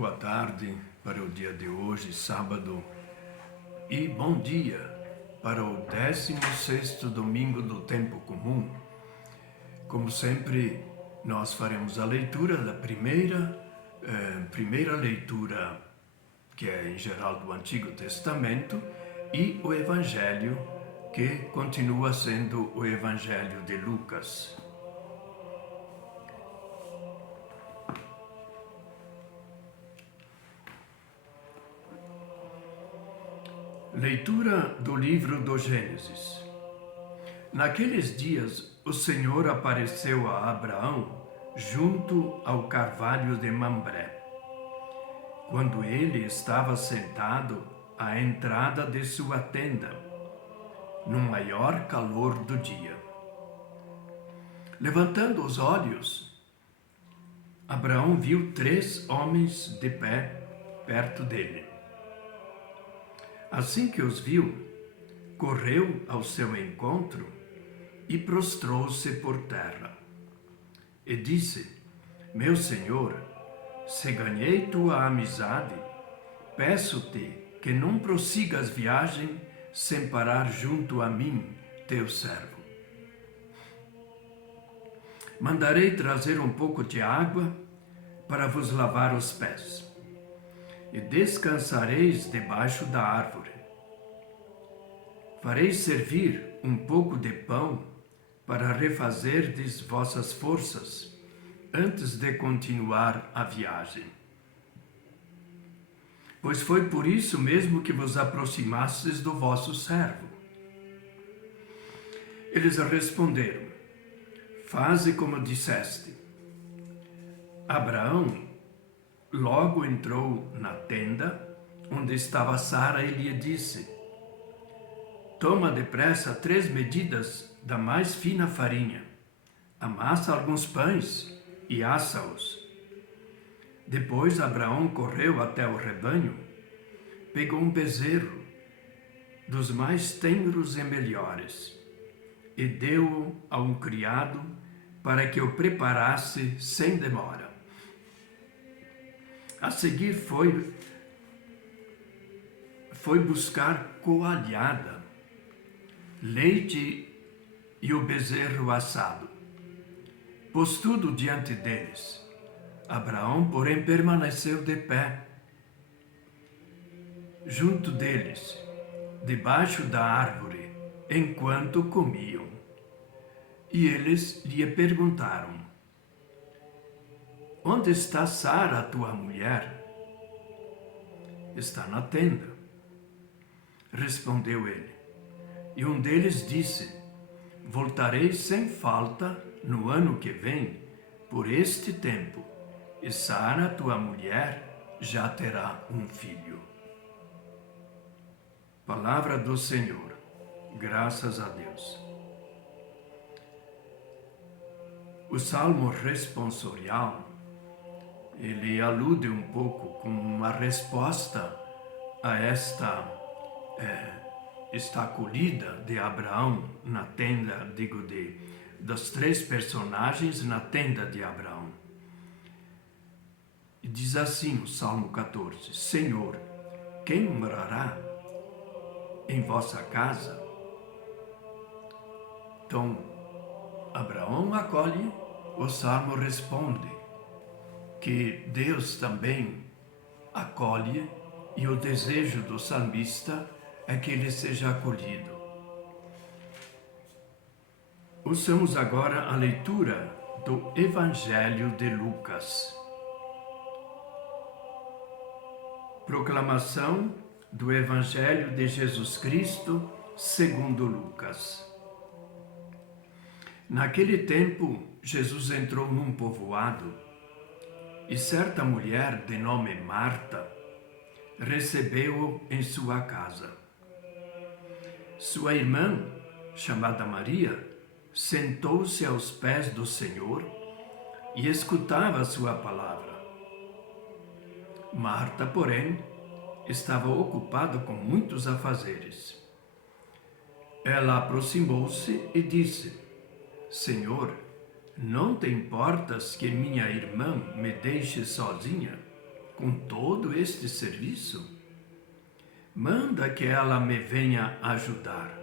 Boa tarde para o dia de hoje, sábado, e bom dia para o 16º domingo do tempo comum. Como sempre, nós faremos a leitura da primeira leitura, que é em geral do Antigo Testamento, e o Evangelho, que continua sendo o Evangelho de Lucas. Leitura do livro do Gênesis. Naqueles dias, o Senhor apareceu a Abraão junto ao carvalho de Mambré, quando ele estava sentado à entrada de sua tenda, no maior calor do dia. Levantando os olhos, Abraão viu 3 homens de pé perto dele. Assim que os viu, correu ao seu encontro e prostrou-se por terra. E disse: Meu Senhor, se ganhei tua amizade, peço-te que não prossigas viagem sem parar junto a mim, teu servo. Mandarei trazer um pouco de água para vos lavar os pés, e descansareis debaixo da árvore. Fareis servir um pouco de pão para refazerdes vossas forças antes de continuar a viagem. Pois foi por isso mesmo que vos aproximastes do vosso servo. Eles responderam: Faze como disseste. Abraão logo entrou na tenda onde estava Sara e lhe disse: Toma depressa 3 medidas da mais fina farinha, amassa alguns pães e assa-os. Depois Abraão correu até o rebanho, pegou um bezerro dos mais tenros e melhores e deu-o a um criado para que o preparasse sem demora. A seguir foi buscar coalhada, leite e o bezerro assado. Pôs tudo diante deles. Abraão, porém, permaneceu de pé junto deles, debaixo da árvore, enquanto comiam. E eles lhe perguntaram: Onde está Sara, tua mulher? Está na tenda, respondeu ele. E um deles disse: Voltarei sem falta no ano que vem, por este tempo, e Sara, tua mulher, já terá um filho. Palavra do Senhor. Graças a Deus. O Salmo responsorial, ele alude um pouco com uma resposta a esta acolhida de Abraão na tenda, das 3 personagens na tenda de Abraão. E diz assim o Salmo 14: Senhor, quem morará em vossa casa? Então, Abraão acolhe, o Salmo responde que Deus também acolhe, e o desejo do salmista é que ele seja acolhido. Ouçamos agora a leitura do Evangelho de Lucas. Proclamação do Evangelho de Jesus Cristo segundo Lucas. Naquele tempo, Jesus entrou num povoado e certa mulher de nome Marta recebeu-o em sua casa. Sua irmã, chamada Maria, sentou-se aos pés do Senhor e escutava sua palavra. Marta, porém, estava ocupada com muitos afazeres. Ela aproximou-se e disse: Senhor, não te importas que minha irmã me deixe sozinha? com todo este serviço? Manda que ela me venha ajudar.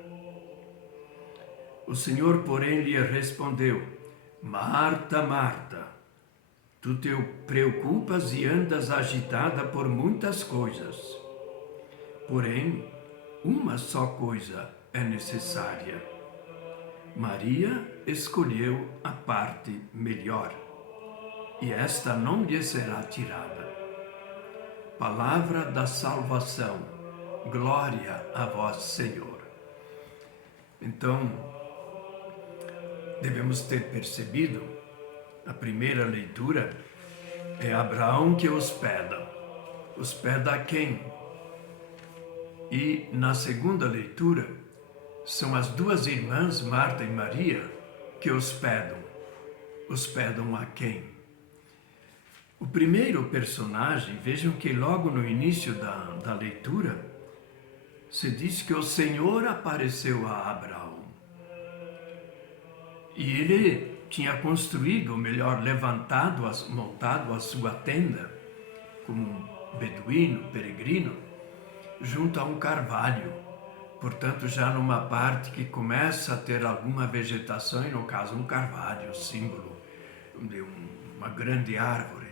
O Senhor, porém, lhe respondeu: Marta, Marta, tu te preocupas e andas agitada por muitas coisas. Porém, uma só coisa é necessária. Maria escolheu a parte melhor, e esta não lhe será tirada. Palavra da salvação. Glória a vós, Senhor. Então, devemos ter percebido, a primeira leitura é Abraão que hospeda. Hospeda a quem? E na segunda leitura, são as duas irmãs, Marta e Maria, que hospedam. Hospedam a quem? O primeiro personagem, vejam que logo no início da leitura, se diz que o Senhor apareceu a Abraão. E ele tinha construído, ou melhor, montado a sua tenda, como um beduíno, peregrino, junto a um carvalho. Portanto, já numa parte que começa a ter alguma vegetação, e no caso um carvalho, símbolo de uma grande árvore.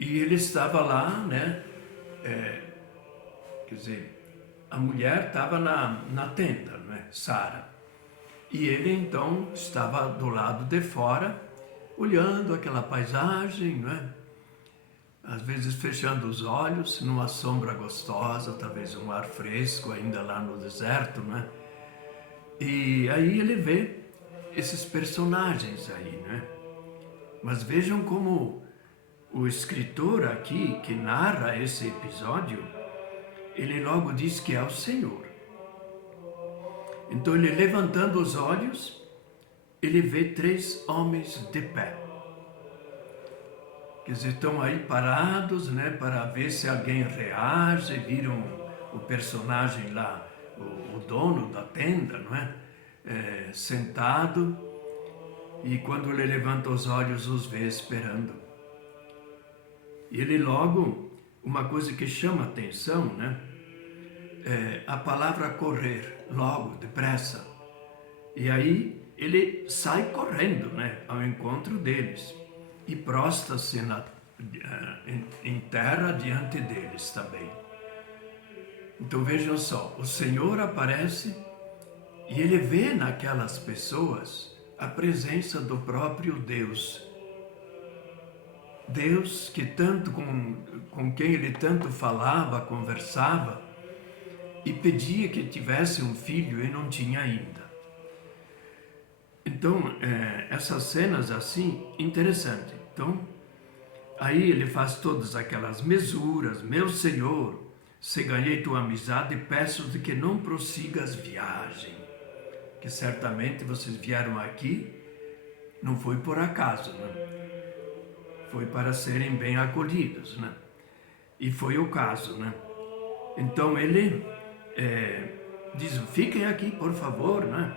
E ele estava lá, né? Quer dizer, a mulher estava na tenda, né? Sara. E ele então estava do lado de fora, olhando aquela paisagem, né? Às vezes fechando os olhos, numa sombra gostosa, talvez um ar fresco ainda lá no deserto, né? E aí ele vê esses personagens aí, né? Mas vejam como o escritor aqui, que narra esse episódio, ele logo diz que é o Senhor. Então ele, levantando os olhos, ele vê 3 homens de pé. Quer dizer, estão aí parados, né, para ver se alguém reage, viram o personagem lá, o dono da tenda, não é? Sentado, e quando ele levanta os olhos, os vê esperando. E ele logo, uma coisa que chama atenção, né? A palavra correr, logo, depressa. E aí ele sai correndo, né, ao encontro deles e prostra-se em terra diante deles também. Então vejam só, o Senhor aparece e ele vê naquelas pessoas a presença do próprio Deus. Deus que tanto com quem ele tanto falava, conversava, e pedia que tivesse um filho e não tinha ainda. Então, essas cenas assim, interessante. Então, aí ele faz todas aquelas mesuras. Meu Senhor, se ganhei tua amizade, peço-te que não prossigas viagem. Que certamente vocês vieram aqui, não foi por acaso, né? Foi para serem bem acolhidos, né? E foi o caso, né? Então ele diz, fiquem aqui, por favor, né?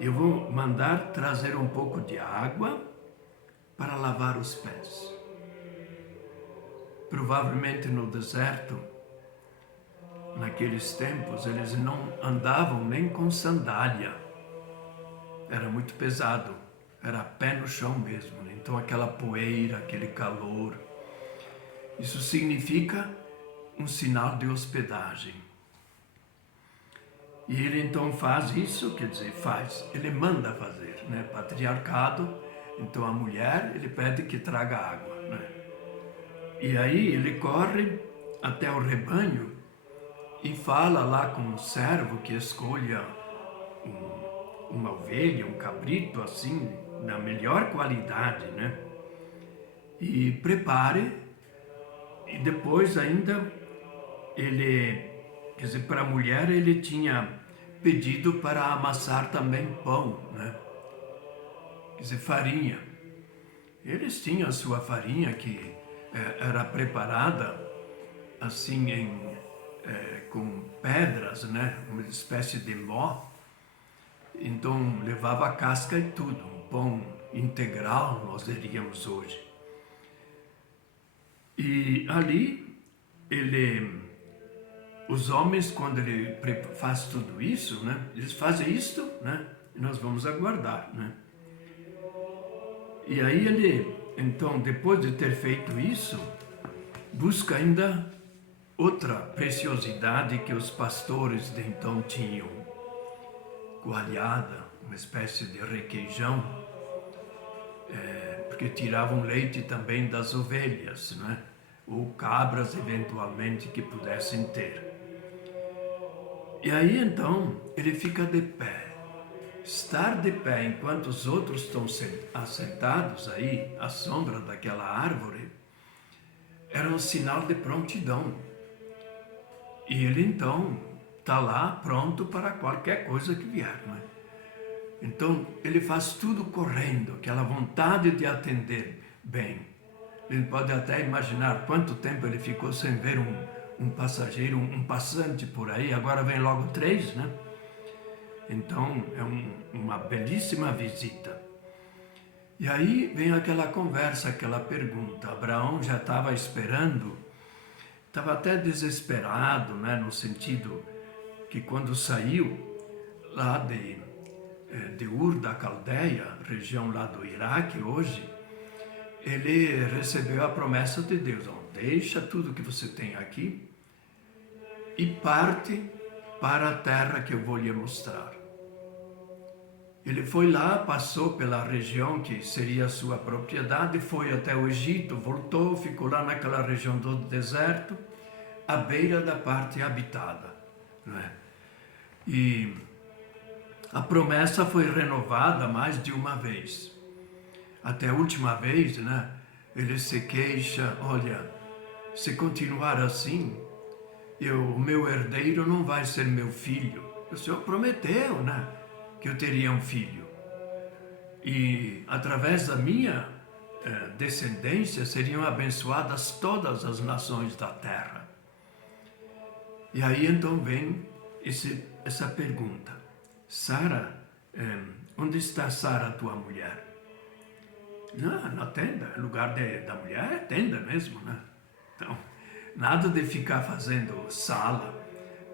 Eu vou mandar trazer um pouco de água para lavar os pés. Provavelmente no deserto, naqueles tempos, eles não andavam nem com sandália. Era muito pesado, era pé no chão mesmo, né? Então aquela poeira, aquele calor. Isso significa um sinal de hospedagem. E ele então faz isso, quer dizer, ele manda fazer, né? Patriarcado, então a mulher, ele pede que traga água, né? E aí ele corre até o rebanho e fala lá com um servo que escolha uma ovelha, um cabrito, assim, da melhor qualidade, né? E prepare, e depois ainda ele, quer dizer, para a mulher ele tinha pedido para amassar também pão, né? Quer dizer, farinha. Eles tinham a sua farinha que era preparada assim com pedras, né? Uma espécie de mó. Então levava a casca e tudo, um pão integral, nós diríamos hoje. E ali, os homens, quando ele faz tudo isso, né, eles fazem isto, né, e nós vamos aguardar, né. E aí ele, então, depois de ter feito isso, busca ainda outra preciosidade que os pastores de então tinham, coalhada, uma espécie de requeijão, porque tiravam leite também das ovelhas, né? Ou cabras, eventualmente, que pudessem ter. E aí, então, ele fica de pé. Estar de pé enquanto os outros estão assentados aí, à sombra daquela árvore, era um sinal de prontidão. E ele, então, está lá pronto para qualquer coisa que vier, não é? Então, ele faz tudo correndo, aquela vontade de atender bem. Ele pode até imaginar quanto tempo ele ficou sem ver um passageiro, um passante por aí, agora vem logo 3, né? Então, é uma belíssima visita. E aí vem aquela conversa, aquela pergunta. Abraão já estava esperando, estava até desesperado, né? No sentido que quando saiu lá de Ur da Caldeia, região lá do Iraque hoje, ele recebeu a promessa de Deus: deixa tudo que você tem aqui e parte para a terra que eu vou lhe mostrar. Ele foi lá, passou pela região que seria sua propriedade, foi até o Egito, voltou, ficou lá naquela região do deserto, à beira da parte habitada, não é? E a promessa foi renovada mais de uma vez. Até a última vez, né? Ele se queixa: olha, se continuar assim, o meu herdeiro não vai ser meu filho. O Senhor prometeu, né, que eu teria um filho. E através da minha descendência seriam abençoadas todas as nações da terra. E aí então vem essa pergunta: Sara, onde está Sara, tua mulher? Na tenda, lugar da mulher é tenda mesmo, né? Então, nada de ficar fazendo sala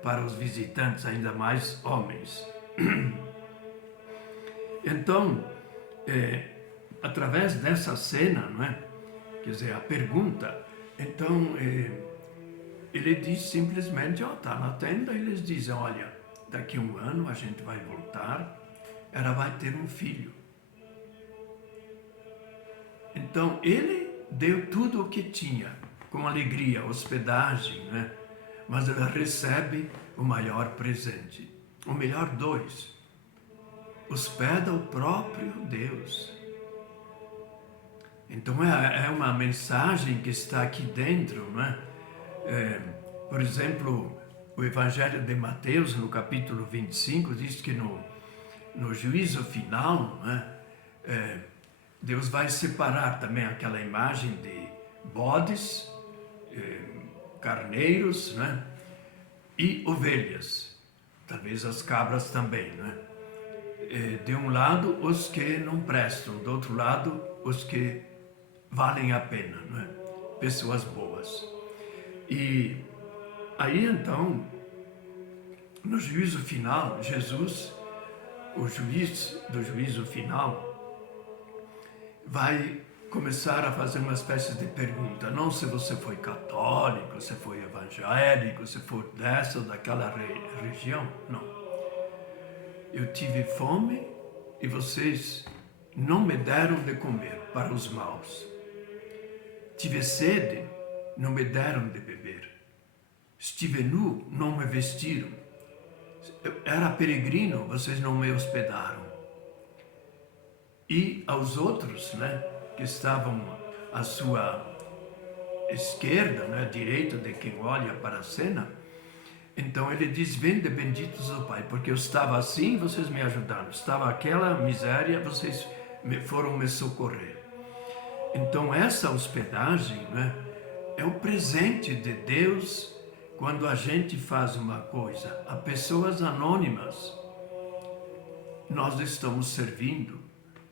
para os visitantes, ainda mais homens. Então, através dessa cena, não é? Quer dizer, a pergunta, então, ele diz simplesmente: está na tenda. Eles dizem: olha, daqui a 1 ano a gente vai voltar, ela vai ter um filho. Então, ele deu tudo o que tinha, com alegria, hospedagem, né? Mas ela recebe o maior presente, o melhor 2. Hospeda o próprio Deus. Então, é uma mensagem que está aqui dentro, né? Por exemplo, o Evangelho de Mateus, no capítulo 25, diz que no juízo final, né, Deus vai separar também aquela imagem de bodes, carneiros, né, e ovelhas, talvez as cabras também, né? De um lado, os que não prestam, do outro lado, os que valem a pena, né? Pessoas boas. E aí então, no juízo final, Jesus, o juiz do juízo final, vai começar a fazer uma espécie de pergunta, não se você foi católico, se foi evangélico, se for dessa ou daquela região, não. Eu tive fome e vocês não me deram de comer para os maus. Tive sede, não me deram de beber. Estive nu, não me vestiram. Eu era peregrino, vocês não me hospedaram. E aos outros, né, que estavam à sua esquerda, né, direita de quem olha para a cena, então ele diz: vinde benditos do Pai, porque eu estava assim, vocês me ajudaram. Estava aquela miséria, vocês foram me socorrer. Então essa hospedagem, né, é o presente de Deus quando a gente faz uma coisa a pessoas anônimas. Nós estamos servindo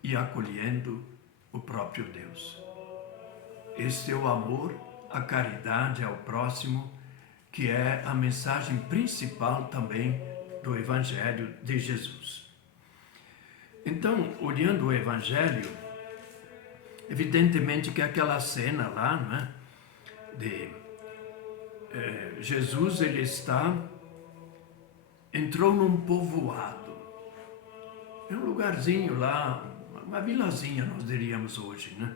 e acolhendo o próprio Deus. Este é o amor a caridade ao próximo, que é a mensagem principal também do Evangelho de Jesus. Então, olhando o Evangelho, evidentemente que aquela cena lá, né, de Jesus, ele entrou num povoado. É um lugarzinho lá, uma vilazinha, nós diríamos hoje, né?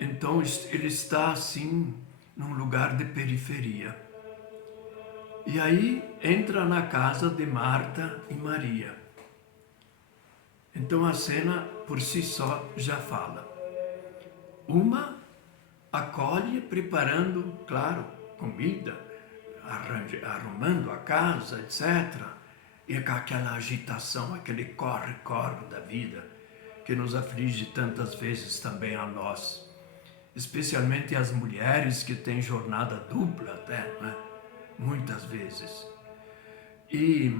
Então, ele está assim, num lugar de periferia. E aí, entra na casa de Marta e Maria. Então, a cena, por si só, já fala. Uma acolhe, preparando, claro, comida, arrumando a casa, etc. E com aquela agitação, aquele corre-corre da vida, que nos aflige tantas vezes também a nós. Especialmente as mulheres que têm jornada dupla até, né? Muitas vezes. E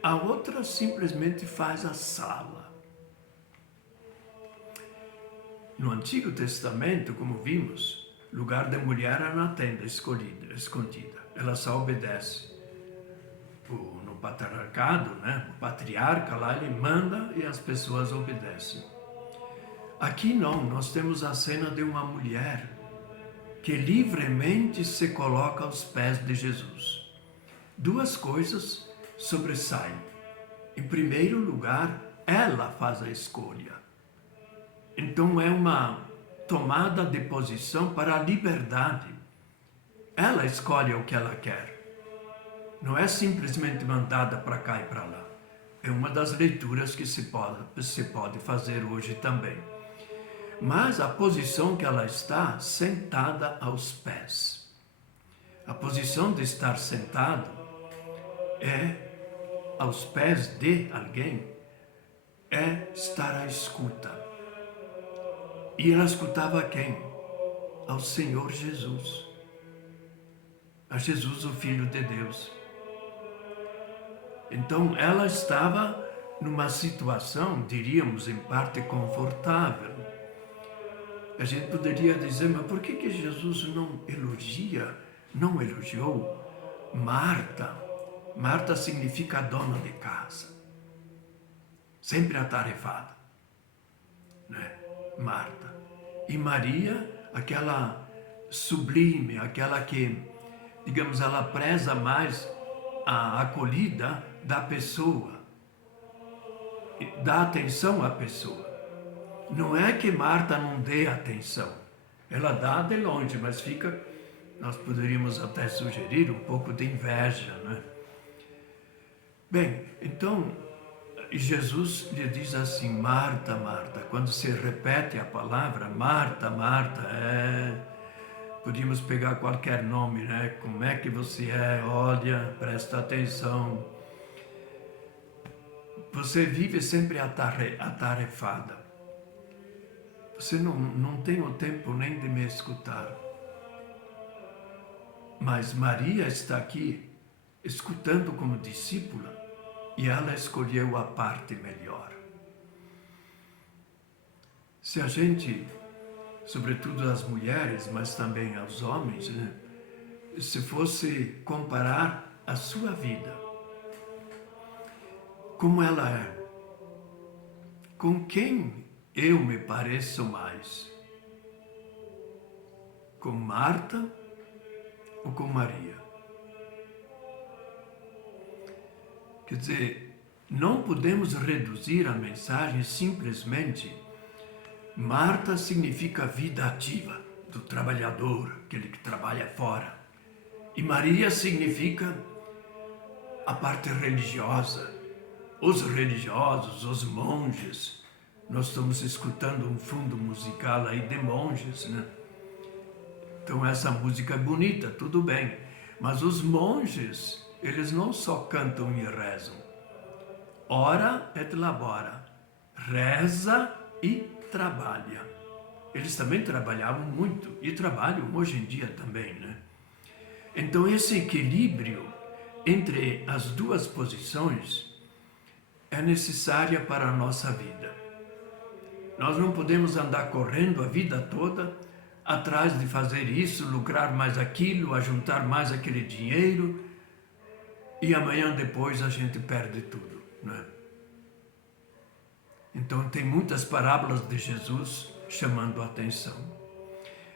a outra simplesmente faz a sala. No Antigo Testamento, como vimos, lugar da mulher era na tenda escondida. Ela só obedece. No patriarcado, né? O patriarca lá, ele manda e as pessoas obedecem. Aqui não, nós temos a cena de uma mulher que livremente se coloca aos pés de Jesus. Duas coisas sobressaem. Em primeiro lugar, ela faz a escolha. Então é uma tomada de posição para a liberdade. Ela escolhe o que ela quer. Não é simplesmente mandada para cá e para lá. É uma das leituras que se pode fazer hoje também. Mas a posição que ela está, sentada aos pés. A posição de estar sentado aos pés de alguém, é estar à escuta. E ela escutava quem? Ao Senhor Jesus. A Jesus, o Filho de Deus. Então, ela estava numa situação, diríamos, em parte confortável. A gente poderia dizer, mas por que Jesus não elogiou Marta? Marta significa dona de casa. Sempre atarefada, né? Marta. E Maria, aquela sublime, aquela que, digamos, ela preza mais a acolhida da pessoa, dá atenção à pessoa. Não é que Marta não dê atenção, ela dá de longe, mas nós poderíamos até sugerir um pouco de inveja, né? Bem, então, Jesus lhe diz assim, Marta, Marta, quando se repete a palavra, Marta, Marta, podíamos pegar qualquer nome, né? Como é que você é? Olha, presta atenção. Você vive sempre atarefada. Você não tem o tempo nem de me escutar. Mas Maria está aqui, escutando como discípula, e ela escolheu a parte melhor. Se a gente, sobretudo as mulheres, mas também aos homens, né, se fosse comparar a sua vida, como ela é, com quem eu me pareço mais? Com Marta ou com Maria? Quer dizer, não podemos reduzir a mensagem simplesmente Marta significa vida ativa do trabalhador, aquele que trabalha fora. E Maria significa a parte religiosa, os religiosos, os monges. Nós estamos escutando um fundo musical aí de monges, né? Então essa música é bonita, tudo bem. Mas os monges, eles não só cantam e rezam. Ora et labora. Reza e trabalha. Eles também trabalhavam muito e trabalham hoje em dia também, né? Então esse equilíbrio entre as duas posições é necessária para a nossa vida. Nós não podemos andar correndo a vida toda atrás de fazer isso, lucrar mais aquilo, ajuntar mais aquele dinheiro, e amanhã depois a gente perde tudo, não é? Então tem muitas parábolas de Jesus chamando a atenção.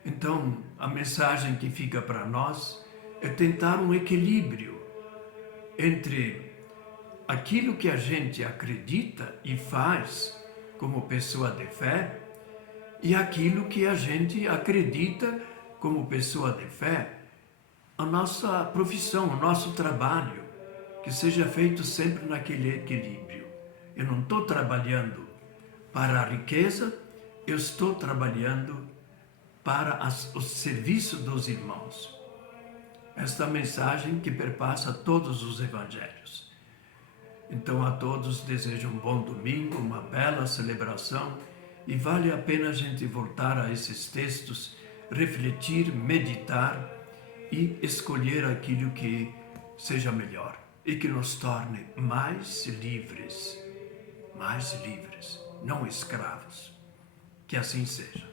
Então a mensagem que fica para nós é tentar um equilíbrio entre aquilo que a gente acredita e faz como pessoa de fé e aquilo que a gente acredita como pessoa de fé, a nossa profissão, o nosso trabalho, que seja feito sempre naquele equilíbrio. Eu não estou trabalhando para a riqueza, eu estou trabalhando para o serviço dos irmãos. Esta mensagem que perpassa todos os evangelhos. Então a todos desejo um bom domingo, uma bela celebração, e vale a pena a gente voltar a esses textos, refletir, meditar e escolher aquilo que seja melhor e que nos torne mais livres, não escravos. Que assim seja.